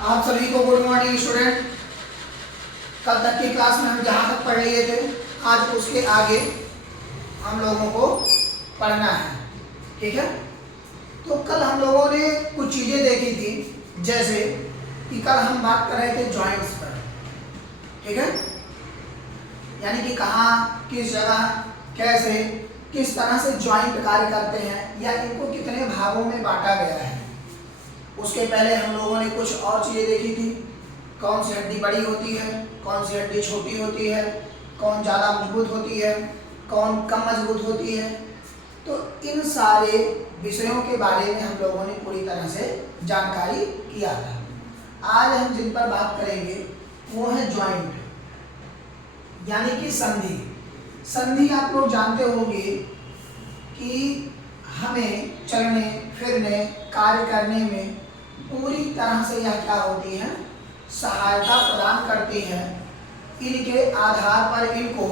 आप सभी को गुड मॉर्निंग स्टूडेंट। कल तक की क्लास में हम जहाँ तक पढ़ लिए थे, आज उसके आगे हम लोगों को पढ़ना है। ठीक है, तो कल हम लोगों ने कुछ चीज़ें देखी थी, जैसे कि कल हम बात कर रहे थे जॉइंट्स पर। ठीक है, यानी कि कहाँ, किस जगह, कैसे, किस तरह से जॉइंट कार्य करते हैं या इनको कितने भागों में बांटा गया है। उसके पहले हम लोगों ने कुछ और चीज़ें देखी थी, कौन सी हड्डी बड़ी होती है, कौन सी हड्डी छोटी होती है, कौन ज़्यादा मजबूत होती है, कौन कम मजबूत होती है। तो इन सारे विषयों के बारे में हम लोगों ने पूरी तरह से जानकारी किया था। आज हम जिन पर बात करेंगे वो है जॉइंट, यानी कि संधि। संधि आप लोग जानते होंगे कि हमें चलने फिरने कार्य करने में पूरी तरह से यह क्या होती है, सहायता प्रदान करती है। इनके आधार पर इनको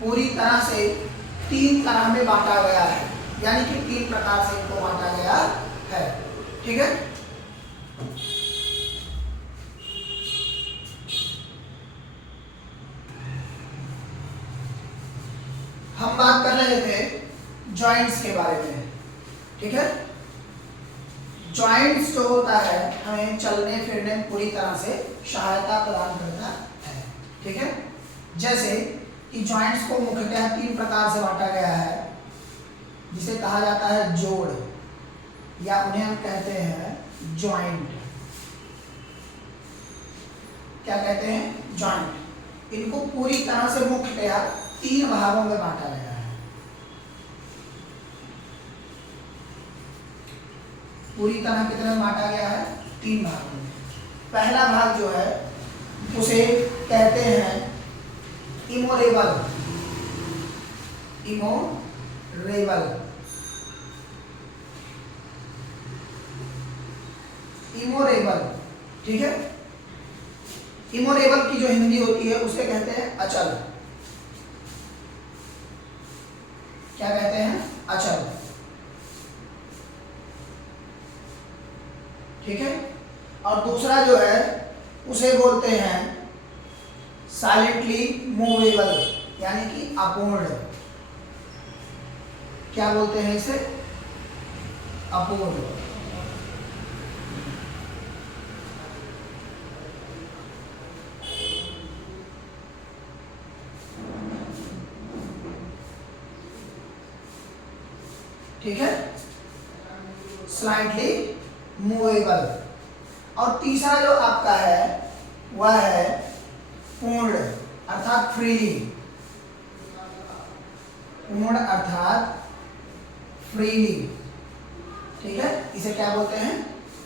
पूरी तरह से तीन तरह में बांटा गया है, यानी कि तीन प्रकार से इनको बांटा गया है। ठीक है, हम बात कर रहे थे जॉइंट्स के बारे में। ठीक है, जॉइंट्स जो होता है हमें चलने फिरने में पूरी तरह से सहायता प्रदान करता है। ठीक है, जैसे कि जॉइंट्स को मुख्यतः तीन प्रकार से बांटा गया है, जिसे कहा जाता है जोड़, या उन्हें हम कहते हैं जॉइंट। क्या कहते हैं? जॉइंट। इनको पूरी तरह से मुख्यतः तीन भागों में बांटा गया है। पूरी तरह कितने में बांटा गया है? तीन भागों में। पहला भाग जो है उसे कहते हैं इमोरेबल। इमोरेबल, इमोरेबल। ठीक है, इमोरेबल की जो हिंदी होती है उसे कहते हैं अचल। क्या कहते हैं? अचल। ठीक है, और दूसरा जो है उसे बोलते हैं साइलेंटली मूवेबल, यानी कि अपूर्ण। क्या बोलते हैं इसे? अपूर्ण। ठीक है, स्लाइटली मूवेबल। और तीसरा जो आपका है वह है पूर्ण अर्थात फ्रीली। पूर्ण अर्थात फ्रीली। ठीक है, इसे क्या बोलते हैं?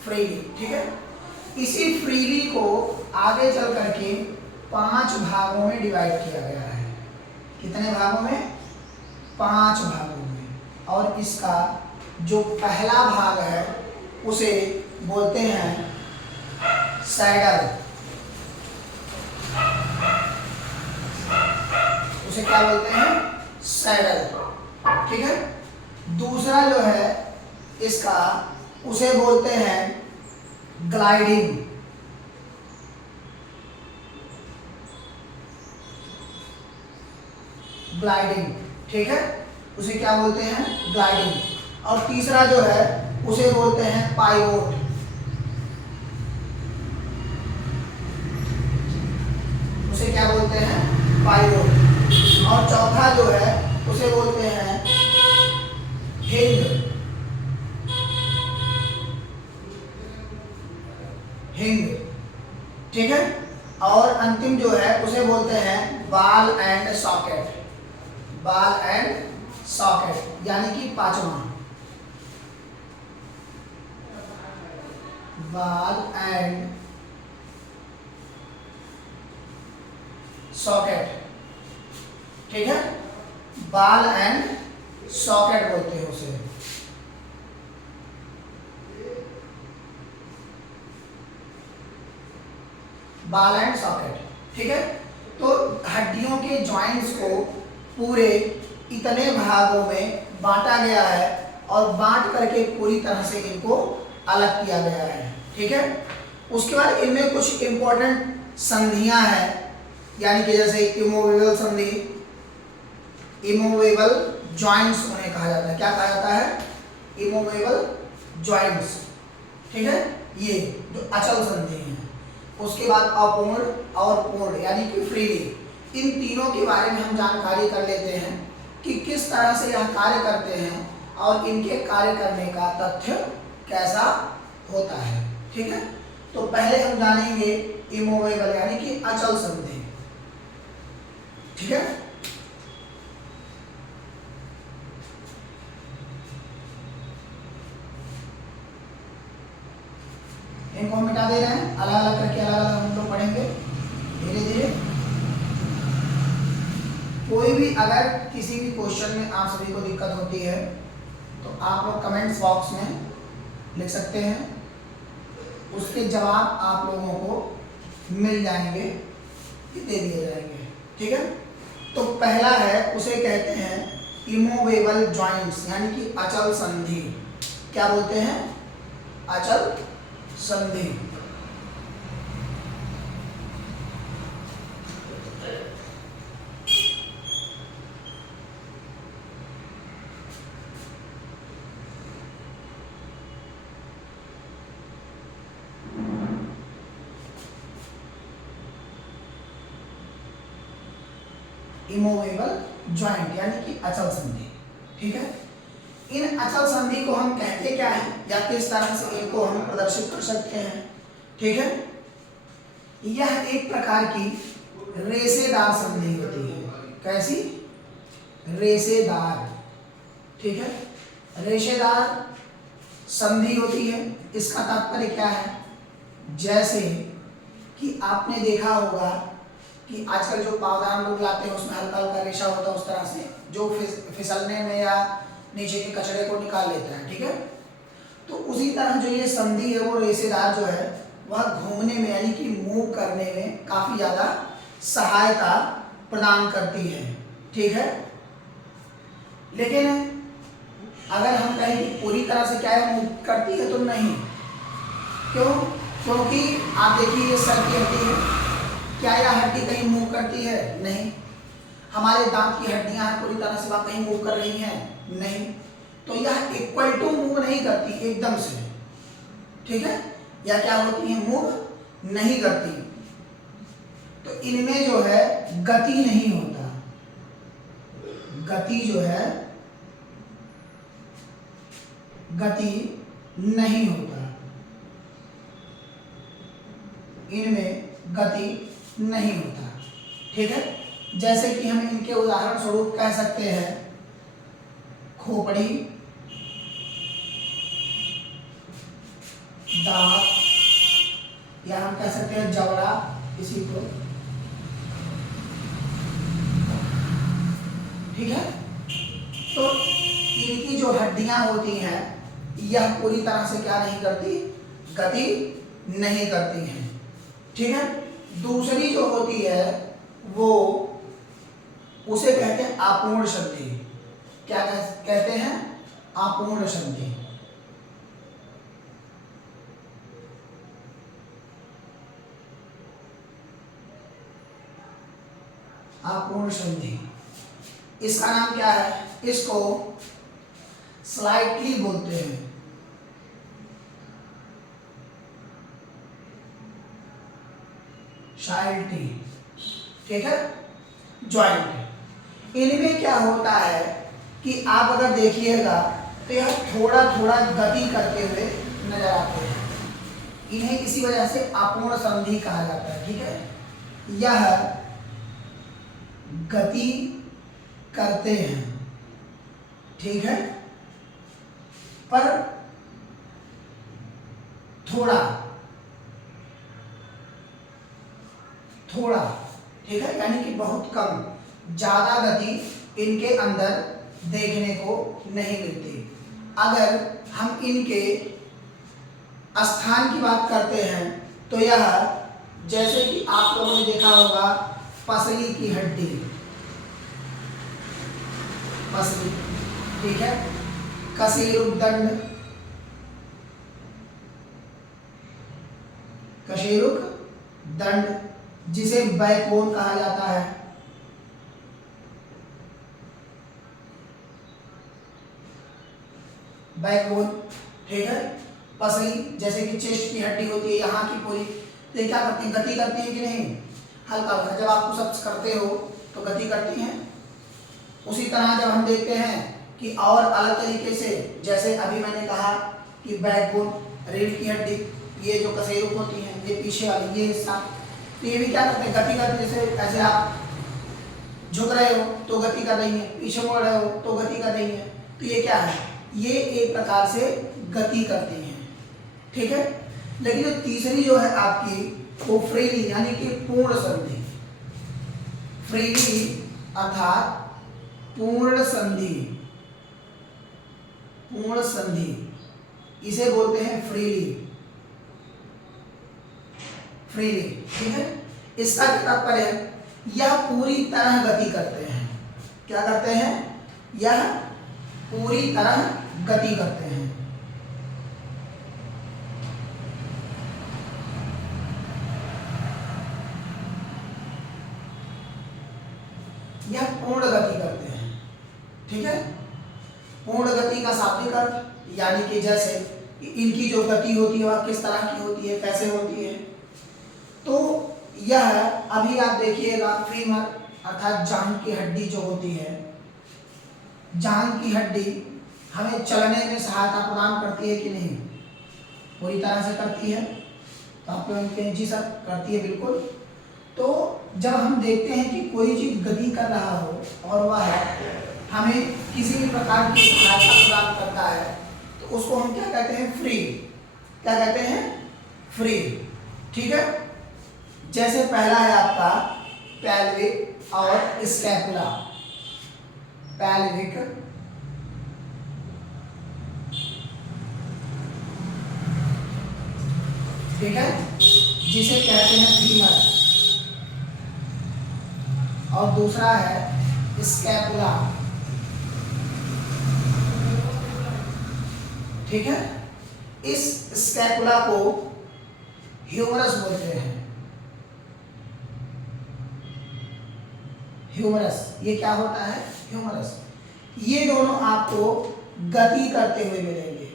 फ्रीली। ठीक है, इसी फ्रीली को आगे चल करके 5 भागों में डिवाइड किया गया है। कितने भागों में? 5 भागों में। और इसका जो पहला भाग है उसे बोलते हैं सैडल। उसे क्या बोलते हैं? सैडल। ठीक है, दूसरा जो है इसका उसे बोलते हैं ग्लाइडिंग। ग्लाइडिंग। ठीक है, उसे क्या बोलते हैं? ग्लाइडिंग। और तीसरा जो है उसे बोलते हैं पाइवोट। उसे क्या बोलते हैं? पाइवोट। और चौथा जो है उसे बोलते हैं हिंग। हिंग। ठीक है, और अंतिम जो है उसे बोलते हैं ball and socket. Ball and socket, यानी कि पांचवा। Ball and socket. ठीक है, बॉल एंड सॉकेट बोलते हैं उसे। Ball and socket. ठीक है, तो हड्डियों के जॉइंट्स को पूरे इतने भागों में बांटा गया है और बांट करके पूरी तरह से इनको अलग किया गया है। ठीक है, उसके बाद इनमें कुछ इंपॉर्टेंट संधियां हैं, यानी कि जैसे इमूवेबल संधि, इमूवेबल जॉइंट्स उन्हें कहा जाता है। क्या कहा जाता है? Immovable joints. ठीक है, ये जो अचल संधि है। उसके बाद अपूर्ण और पूर्ण यानी कि फ्रीली, इन तीनों के बारे में हम जानकारी कर लेते हैं कि किस तरह से यह कार्य करते हैं और इनके कार्य करने का तथ्य कैसा होता है। ठीक है, तो पहले हम जानेंगे इमूवेबल यानी कि अचल संधि। ठीक है, इनको हम मिटा दे रहे हैं, अलग अलग करके अलग अलग हम लोग पढ़ेंगे धीरे धीरे। कोई भी अगर किसी भी क्वेश्चन में आप सभी को दिक्कत होती है तो आप लोग कमेंट्स बॉक्स में लिख सकते हैं, उसके जवाब आप लोगों को मिल जाएंगे, ये दे दिए जाएंगे। ठीक है, तो पहला है, उसे कहते हैं इमूवेबल जॉइंट्स यानी कि अचल संधि। क्या बोलते हैं? अचल संधि। इमूवेबल जॉइंट यानी कि अचल संधि। ठीक है, इन अचल संधि को हम कहते क्या है या किस तरह से इनको हम प्रदर्शित कर सकते हैं? ठीक है, यह एक प्रकार की रेशेदार संधि होती है। कैसी? रेशेदार। ठीक है, रेशेदार संधि होती है। इसका तात्पर्य क्या है? जैसे कि आपने देखा होगा कि आजकल जो पावदान लोग लाते हैं उसमें हल्का हल्का रेशा होता है, उस तरह से जो फिसलने में या नीचे के कचरे को निकाल लेता है। ठीक है, तो उसी तरह जो ये संधि है वो रेशेदार जो है वह घूमने में यानी कि मूव करने में काफी ज्यादा सहायता प्रदान करती है। ठीक है, लेकिन अगर हम कहें कि पूरी तरह से क्या है मूव करती है तो नहीं। क्यों? क्योंकि आप देखिए ये सर की हड्डी है, क्या यह हड्डी कहीं मूव करती है? नहीं। हमारे दांत की हड्डियां हैं, पूरी तरह से वह कहीं मूव कर रही हैं? नहीं। तो यह इक्वल टू मूव नहीं करती एकदम से। ठीक है, या क्या होती है? मूव नहीं करती। तो इनमें जो है गति नहीं होता, गति जो है गति नहीं होता, इनमें गति नहीं होता। ठीक है, जैसे कि हम इनके उदाहरण स्वरूप कह सकते हैं खोपड़ी, दांत, या हम कह सकते हैं जबड़ा इसी को। ठीक है, तो इनकी जो हड्डियां होती हैं यह पूरी तरह से क्या नहीं करती? गति नहीं करती हैं। ठीक है, दूसरी जो होती है वो उसे कहते हैं अपूर्ण संधि। क्या कहते हैं? अपूर्ण संधि। अपूर्ण संधि, इसका नाम क्या है? इसको स्लाइटली बोलते हैं। शाइल्टी। ठीक है, जॉइंट। इनमें क्या होता है कि आप अगर देखिएगा तो यह थोड़ा थोड़ा गति करते हुए नजर आते हैं। इन्हें इसी वजह से अपूर्ण संधि कहा जाता है। ठीक है, यह गति करते हैं। ठीक है, पर थोड़ा थोड़ा। ठीक है, यानी कि बहुत कम, ज्यादा गति इनके अंदर देखने को नहीं मिलती। अगर हम इनके स्थान की बात करते हैं तो यह, जैसे कि आप लोगों ने देखा होगा पसली की हड्डी, पसली। ठीक है, कशीरुद्दंड, कशेरुक दंड, जिसे बैकबोन कहा जाता है। बैकबोन, ठीक है। पसली, जैसे कि चेस्ट की हड्डी होती है यहाँ की पूरी, तो ये क्या करती है, गति करती है कि नहीं, हल्का हल्का। जब आप पुशअप्स करते हो तो गति करती हैं। उसी तरह जब हम देखते हैं कि और अलग तरीके से, जैसे अभी मैंने कहा कि बैकबोन, रीढ़ की हड्डी, ये जो कशेरुक होती हैं, ये पीछे वाली, ये हिस्सा, तो ये भी क्या करते हैं, गति करते हैं। जैसे ऐसे आप झुक रहे हो तो गति कर रही है, पीछे मुड़ रहे हो तो गति कर रही है। तो ये क्या है, ये एक प्रकार से गति करती हैं, ठीक है। लेकिन जो तीसरी जो है आपकी, वो फ्रीली यानी कि पूर्ण संधि, फ्रीली अर्थात पूर्ण संधि, पूर्ण संधि, इसे बोलते हैं फ्रीली, फ्रीली, ठीक है। इसका क्या तात्पर्य है, यह पूरी तरह गति करते हैं। क्या करते हैं, यह पूरी तरह गति करते हैं। यह पूर्ण गति करते हैं, ठीक है। पूर्ण गति का शाब्दिक अर्थ यानी कि जैसे इनकी जो गति होती है वह किस तरह की होती है, कैसे होती है। तो यह अभी आप देखिएगा, फीमर अर्थात जांघ की हड्डी जो होती है, जांघ की हड्डी हमें चलने में सहायता प्रदान करती है कि नहीं, पूरी तरह से करती है। तो आप कहते हैं जी सर करती है, बिल्कुल। तो जब हम देखते हैं कि कोई चीज गति कर रहा हो और वह हमें किसी भी प्रकार की सहायता प्रदान करता है, तो उसको हम क्या कहते हैं, फ्री। क्या कहते हैं, फ्री, ठीक है। जैसे पहला है आपका पैल्विक और स्कैपुला, पैल्विक, ठीक है, जिसे कहते हैं फीमर, और दूसरा है स्कैपुला, ठीक है। इस स्कैपुला को ह्यूमरस बोलते हैं, ह्यूमरस, ये क्या होता है, ह्यूमरस। ये दोनों आपको गति करते हुए मिलेंगे।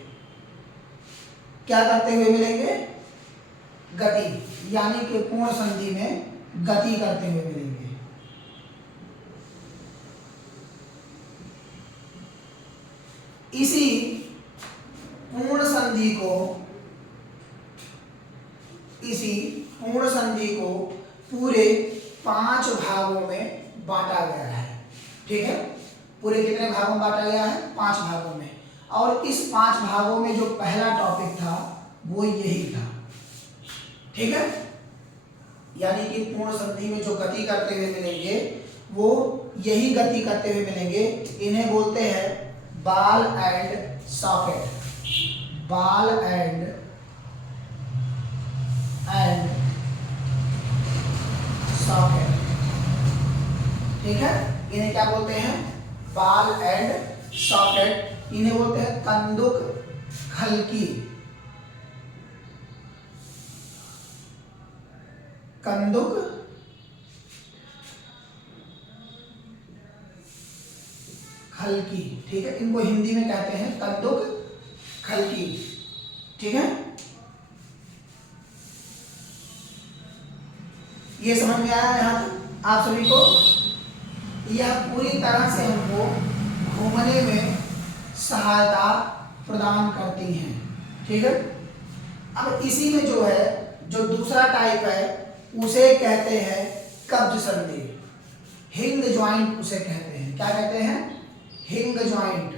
क्या करते हुए मिलेंगे, गति, यानी कि पूर्ण संधि में गति करते हुए मिलेंगे। इसी पूर्ण संधि को, इसी पूर्ण संधि को पूरे 5 भागों में बांटा गया है, ठीक है। पूरे कितने भागों में बांटा गया है, 5 भागों में। और इस 5 भागों में जो पहला टॉपिक था वो यही था, ठीक है। यानी कि पूर्ण संधि में जो गति करते हुए मिलेंगे वो यही गति करते हुए मिलेंगे। इन्हें बोलते हैं ball and socket, ball and socket, ठीक है। इन्हें क्या बोलते हैं, बॉल एंड सॉकेट। इन्हें बोलते हैं कंदुक खलकी, कंदुक खलकी, ठीक है। इनको हिंदी में कहते हैं कंदुक खलकी, ठीक है। ये समझ में आया यहाँ तक आप सभी को। यह पूरी तरह से हमको घूमने में सहायता प्रदान करती हैं, ठीक है। अब इसी में जो है, जो दूसरा टाइप है उसे कहते हैं कब्ज संधि, हिंग ज्वाइंट उसे कहते हैं। क्या कहते हैं, हिंग ज्वाइंट,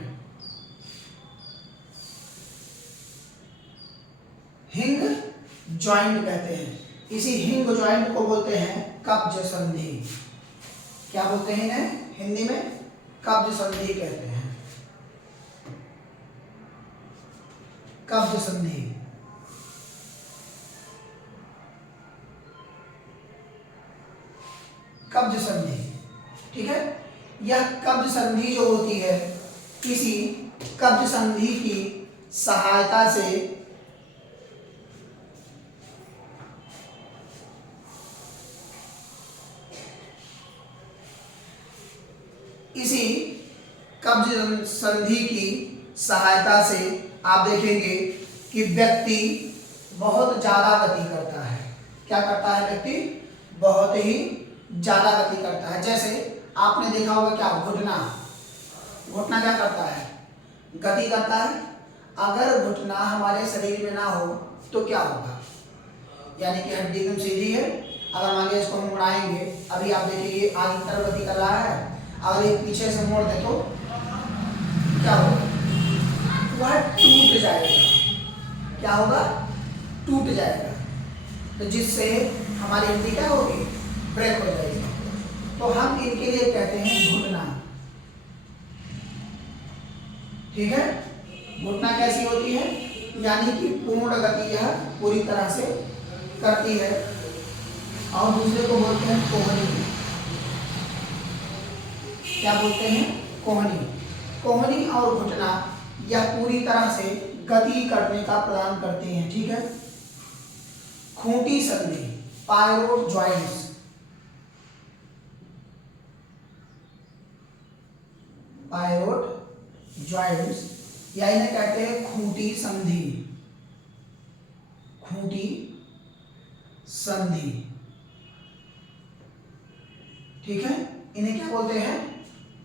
हिंग ज्वाइंट कहते हैं। इसी हिंग ज्वाइंट को बोलते हैं कब्ज संधि। क्या बोलते हैं इन्हें, हिंदी में कब्ज संधि कहते हैं, कब्ज संधि। कब्ज संधि, ठीक है। यह कब्ज संधि जो होती है, किसी कब्ज संधि की सहायता से इसी कब्ज संधि की सहायता से आप देखेंगे कि व्यक्ति बहुत ज्यादा गति करता है। क्या करता है? व्यक्ति बहुत ही ज्यादा गति करता है। जैसे आपने देखा होगा क्या, घुटना। घुटना क्या करता है? गति करता है। अगर घुटना हमारे शरीर में ना हो तो क्या होगा? यानी कि हड्डी एकदम सीधी है, अगर मान लीजिए इसको हम मुड़ाएंगे, अभी आप देखिए आगे की तरफ गति कर रहा है, अगर ये पीछे से मोड़ दे तो क्या होगा? वह टूट जाएगा। क्या होगा? टूट जाएगा। तो जिससे हमारी हड्डी क्या होगी? ब्रेक हो जाएगी। तो हम इनके लिए कहते हैं घुटना। ठीक है? घुटना कैसी होती है? यानी कि पूर्ण गति यह पूरी तरह से करती है। और दूसरे को बोलते हैं कोहनी। क्या बोलते हैं? कोहनी। कोहनी और घुटना यह पूरी तरह से गति करने का प्रदान करते हैं। ठीक है? खूंटी संधि, पायरोट जॉइंट्स। पायरोट जॉइंट्स या इन्हें कहते हैं खूंटी संधि। खूंटी संधि। ठीक है? इन्हें क्या बोलते हैं?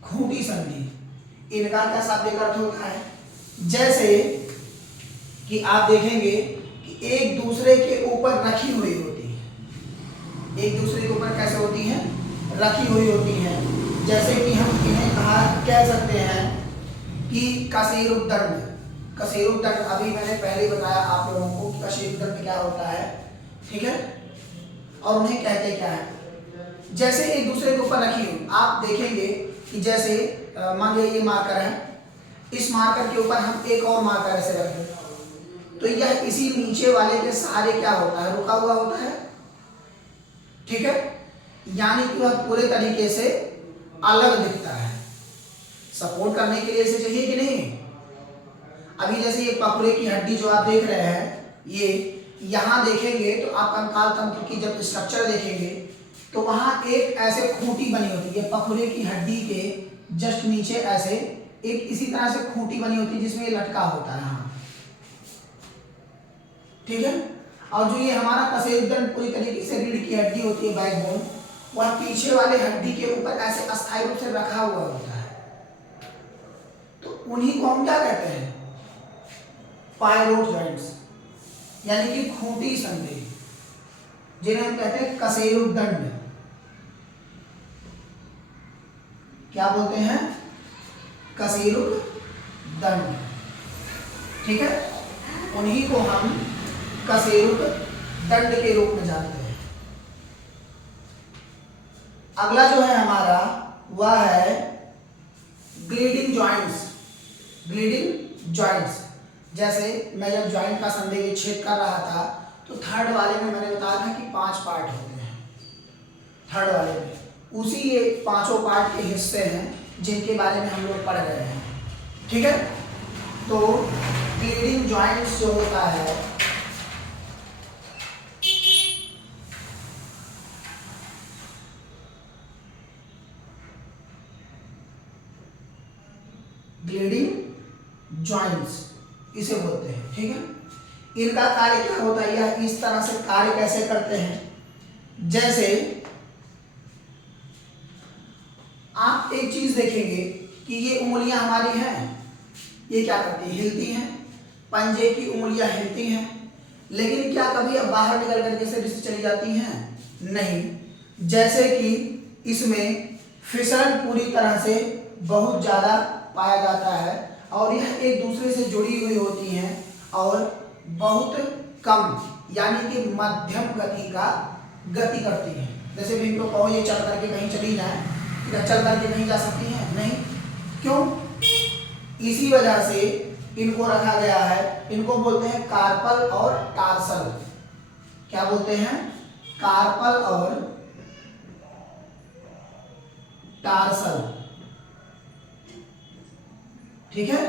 खूंटी संधि। इनका क्या शाब्दिक अर्थ होता है? जैसे कि आप देखेंगे कि एक दूसरे के ऊपर रखी हुई होती है। एक दूसरे के ऊपर कैसे होती हैं? रखी हुई होती हैं। जैसे कि हम इन्हें कह सकते हैं कि कशेरुकदंड। कशेरुकदंड अभी मैंने पहले बताया आप लोगों को कि कशेरुकदंड क्या होता है। ठीक है? और उन्हें कहते क्या है? जैसे एक दूसरे के ऊपर रखी हुई, आप देखेंगे कि जैसे मान लीजिए ये मार्कर है, इस मार्कर के ऊपर हम एक और मार्कर ऐसे रख दें तो यह इसी नीचे वाले के सहारे क्या होता है? रुका हुआ होता है। ठीक है? यानी कि वह पूरे तरीके से अलग दिखता है। सपोर्ट करने के लिए इसे चाहिए कि नहीं? अभी जैसे ये पकड़े की हड्डी जो आप देख रहे हैं, ये यहां देखेंगे तो आप कंकाल तंत्र की जब स्ट्रक्चर देखेंगे तो वहां एक ऐसे खूंटी बनी होती है। पकड़े की हड्डी के जस्ट नीचे ऐसे एक इसी तरह से खूंटी बनी होती है जिसमें ये लटका होता है। ठीक है? और जो ये हमारा कशेरुकदंड पूरी तरीके से रीढ़ की हड्डी होती है, बैकबोन, वह पीछे वाले हड्डी के ऊपर ऐसे अस्थायी रूप से रखा हुआ होता है। तो उन्हीं को हम क्या कहते हैं? पायरोट जॉइंट्स, यानी कि खूंटी संधि, जिन्हें हम कहते हैं कशेरुकदंड। क्या बोलते हैं? कशेरुकदंड। ठीक है? उन्हीं को हम कशेरुकदंड के रूप में जानते हैं। अगला जो है हमारा वह है ग्लीडिंग जॉइंट्स। ग्लीडिंग जॉइंट्स, जैसे मैं जब जॉइंट का संधि विच्छेद कर रहा था तो थर्ड वाले में मैंने बताया था कि 5 पार्ट होते हैं। थर्ड वाले में उसी ये 5 पार्ट के हिस्से हैं जिनके बारे में हम लोग पढ़ रहे हैं। ठीक है? तो ग्लीडिंग जॉइंट्स जो होता है, ग्लीडिंग जॉइंट्स इसे बोलते हैं। ठीक है? इनका कार्य क्या होता है या इस तरह से कार्य कैसे करते हैं? जैसे आप एक चीज देखेंगे कि ये उंगलियां हमारी हैं, ये क्या करती हैं? हिलती हैं। पंजे की उंगलियां हिलती हैं, लेकिन क्या कभी अब बाहर निकल करके से चली जाती हैं? नहीं। जैसे कि इसमें फिसल पूरी तरह से बहुत ज्यादा पाया जाता है और यह एक दूसरे से जुड़ी हुई होती हैं और बहुत कम यानी कि मध्यम गति करती हैं। जैसे भी इनको कहो ये चल करके कहीं चली जाए, क्या चल करके नहीं जा सकती हैं? नहीं। क्यों? इसी वजह से इनको रखा गया है। इनको बोलते हैं कार्पल और टार्सल। क्या बोलते हैं? कार्पल और टार्सल। ठीक है?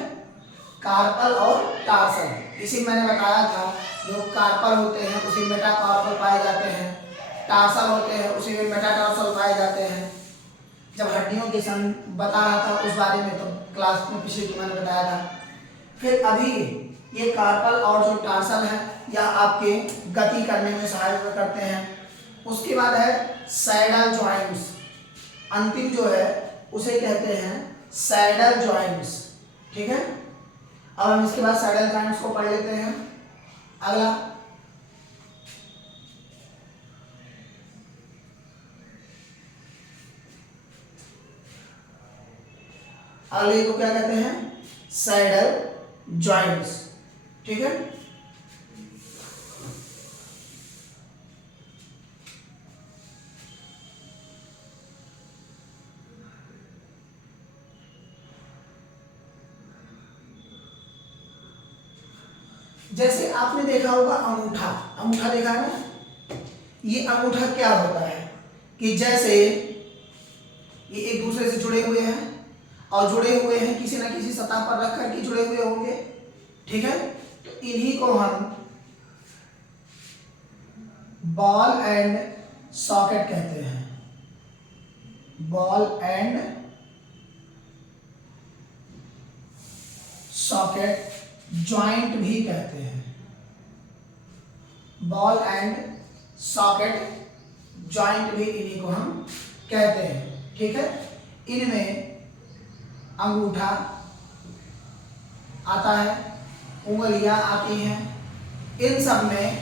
कार्पल और टार्सल। इसी मैंने बताया था, जो कार्पल होते हैं उसी मेटाकार्पल पाए जाते हैं, टार्सल होते हैं उसी में मेटाटार्सल पाए जाते हैं। जब हड्डी हड्डियों के बता रहा था उस बारे में, तो क्लास में पिछले की मैंने बताया था। फिर अभी ये कार्पल और जो टार्सल है या आपके गति करने में सहायता करते हैं। उसके बाद है सैडल जॉइंट्स, अंतिम जो है उसे कहते हैं सैडल जॉइंट्स। ठीक है, अब हम इसके बाद सैडल जॉइंट्स को पढ़ लेते हैं। अगला अगले को क्या कहते हैं, सैडल जॉइंट्स। ठीक है, जैसे आपने देखा होगा अंगूठा, अंगूठा देखा है ना, ये अंगूठा क्या होता है कि जैसे ये एक दूसरे से जुड़े हुए हैं और जुड़े हुए हैं किसी ना किसी सतह पर रख करके जुड़े हुए होंगे। ठीक है, तो इन्हीं को हम बॉल एंड सॉकेट कहते हैं, बॉल एंड सॉकेट जॉइंट भी कहते हैं, बॉल एंड सॉकेट जॉइंट भी इन्हीं को हम कहते हैं। ठीक है, इनमें अंगूठा आता है, उंगलियां आती हैं, इन सब में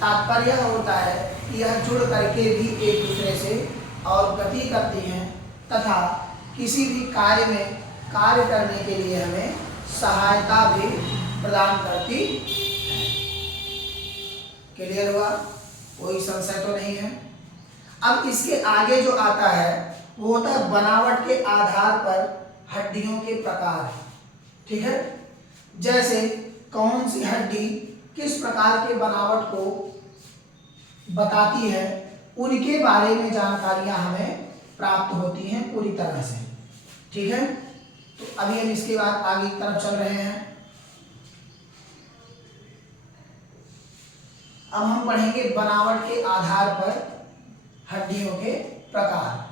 तात्पर्य होता है कि यह जुड़ करके भी एक दूसरे से और गति करती हैं तथा किसी भी कार्य में कार्य करने के लिए हमें सहायता भी प्रदान करती है। क्लियर हुआ, कोई संशय तो नहीं है। अब इसके आगे जो आता है वो होता है बनावट के आधार पर हड्डियों के प्रकार। ठीक है, जैसे कौन सी हड्डी किस प्रकार के बनावट को बताती है, उनके बारे में जानकारियां हमें प्राप्त होती हैं पूरी तरह से। ठीक है, तो अभी हम इसके बाद आगे की तरफ चल रहे हैं। अब हम पढ़ेंगे बनावट के आधार पर हड्डियों के प्रकार।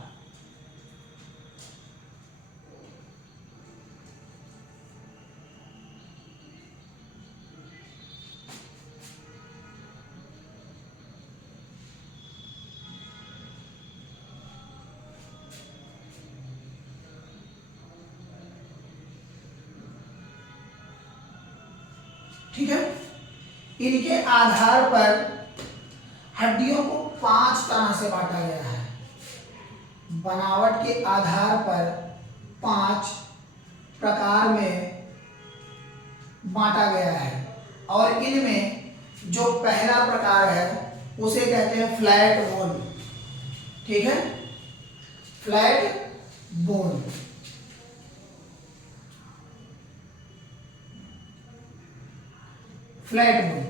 ठीक है, इनके आधार पर हड्डियों को 5 तरह से बांटा गया है। बनावट के आधार पर 5 प्रकार में बांटा गया है और इनमें जो पहला प्रकार है उसे कहते हैं फ्लैट बोन। ठीक है, flat bone. Flat bone,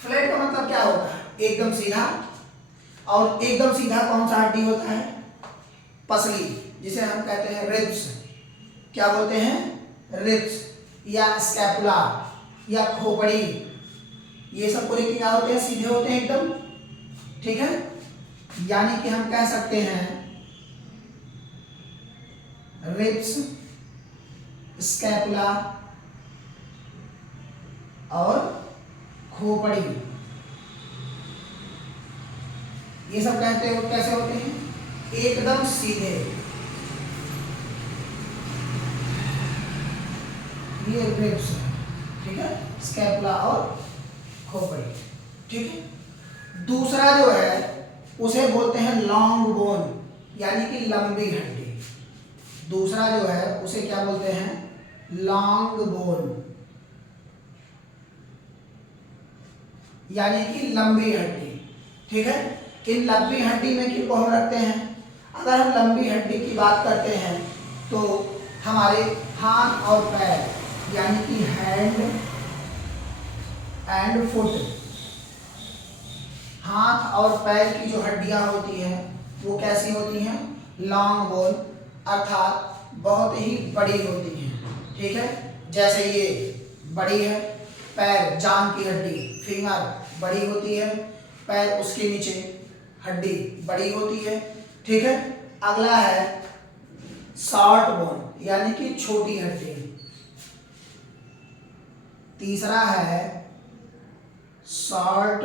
flat का मतलब क्या होता है, एकदम सीधा। और एकदम सीधा कौन सा हड्डी होता है, पसली, जिसे हम कहते हैं रिब्स। क्या बोलते हैं, रिब्स या स्कैपुला या खोपड़ी, ये सब पूरे क्या होते हैं, सीधे होते हैं एकदम। ठीक है, यानी कि हम कह सकते हैं रिब्स, स्कैपुला और खोपड़ी, ये सब कहते हो कैसे होते हैं, एकदम सीधे। ये रिब्स है, ठीक है, स्कैपुला और खोपड़ी। ठीक है, दूसरा जो है उसे बोलते हैं लॉन्ग बोन, यानी कि लंबी हड्डी। दूसरा जो है उसे क्या बोलते हैं, लॉन्ग बोन, यानी कि लंबी हड्डी। ठीक है, इन लंबी हड्डी में किनको हम रखते हैं, अगर हम लंबी हड्डी की बात करते हैं तो हमारे हाथ और पैर, यानी कि हैंड एंड फुट, हाथ और पैर की जो हड्डियां होती हैं वो कैसी होती हैं, लॉन्ग बोन, अर्थात बहुत ही बड़ी होती हैं। ठीक है, जैसे ये बड़ी है, पैर जांघ की हड्डी फिंगर बड़ी होती है, पैर उसके नीचे हड्डी बड़ी होती है। ठीक है, अगला है शॉर्ट बोन यानी कि छोटी हड्डी। तीसरा है शॉर्ट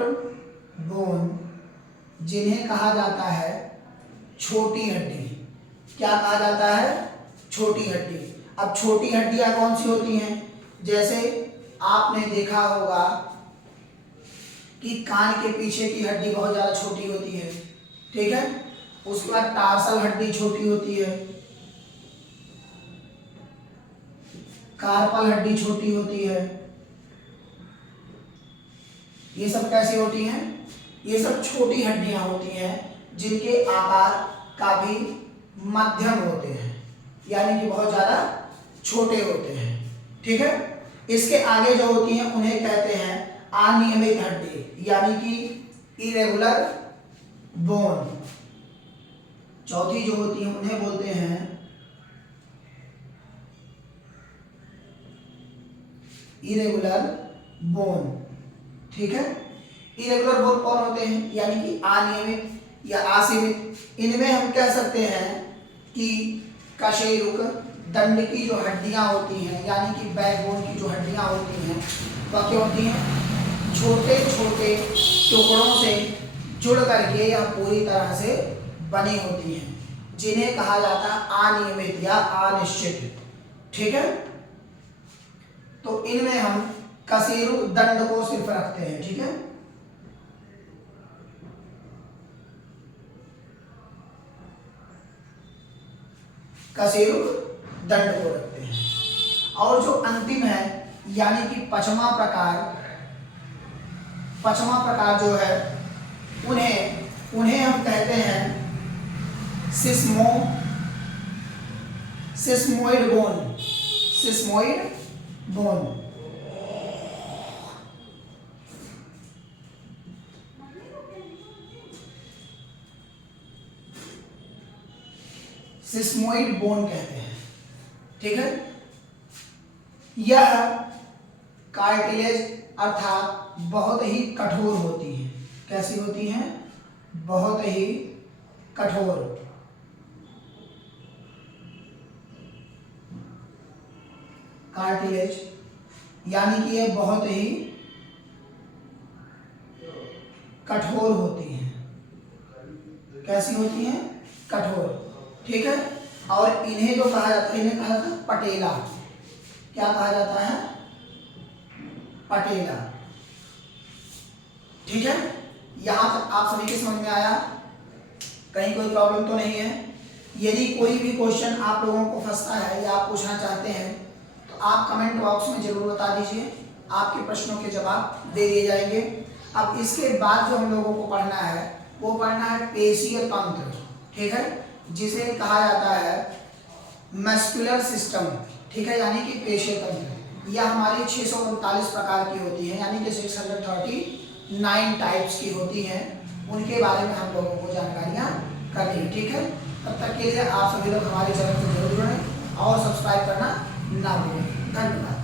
बोन, जिन्हें कहा जाता है छोटी हड्डी। क्या कहा जाता है? छोटी हड्डी। अब छोटी हड्डियां कौन सी होती हैं? जैसे आपने देखा होगा कि कान के पीछे की हड्डी बहुत ज्यादा छोटी होती है, ठीक है। उसके बाद टार्सल हड्डी छोटी होती है, कार्पल हड्डी छोटी होती है। ये सब कैसी होती हैं? ये सब छोटी हड्डियां होती हैं जिनके आकार काफी मध्यम होते हैं, यानी कि बहुत ज्यादा छोटे होते हैं, ठीक है। इसके आगे जो होती हैं उन्हें कहते हैं अनियमित हड्डी, यानी कि इरेगुलर बोन। चौथी जो होती है उन्हें बोलते हैं इरेगुलर बोन, ठीक है। इरेगुलर बोन कौन होते हैं? यानी कि अनियमित या असीमित। इनमें हम कह सकते हैं कि कशेरुक दंड की जो हड्डियां होती हैं, यानी कि बैकबोन की जो हड्डियां होती हैं, वह क्या होती हैं? छोटे छोटे टुकड़ों से जुड़ करके या पूरी तरह से बनी होती हैं, जिन्हें कहा जाता है अनियमित या अनिश्चित, ठीक है। तो इनमें हम कशेरुक दंड को सिर्फ रखते हैं, ठीक है। कशेरुक दंड को रखते हैं। और जो अंतिम है यानी कि पचमा प्रकार जो है उन्हें हम कहते हैं सिस्मोइड बोन। सिस्मोइड बोन कहते हैं, ठीक है। यह कार्टिलेज अर्थात बहुत ही कठोर होती है। कैसी होती हैं? बहुत ही कठोर। कार्टिलेज यानी कि यह बहुत ही कठोर होती हैं। कैसी होती हैं? कठोर, ठीक है। और इन्हें जो कहा जाता है, इन्हें कहा जाता है पटेला। क्या कहा जाता है? पटेला, ठीक है। यहां तक आप सभी के समझ में आया? कहीं कोई प्रॉब्लम तो नहीं है? यदि कोई भी क्वेश्चन आप लोगों को फंसता है या आप पूछना चाहते हैं तो आप कमेंट बॉक्स में जरूर बता दीजिए, आपके प्रश्नों के जवाब दे दिए जाएंगे। अब इसके बाद जो हम लोगों को पढ़ना है वो पढ़ना है पेशीय तंत्र, ठीक है, जिसे कहा जाता है मस्कुलर सिस्टम, ठीक है, यानी कि पेशीय तंत्र। यह हमारी 639 प्रकार की होती है, यानी कि 639 टाइप्स की होती हैं। उनके बारे में हम लोगों को जानकारियाँ करनी है, ठीक है। तब तक के लिए आप सभी लोग हमारे चैनल को जरूर जुड़ें और सब्सक्राइब करना ना भूलें। धन्यवाद।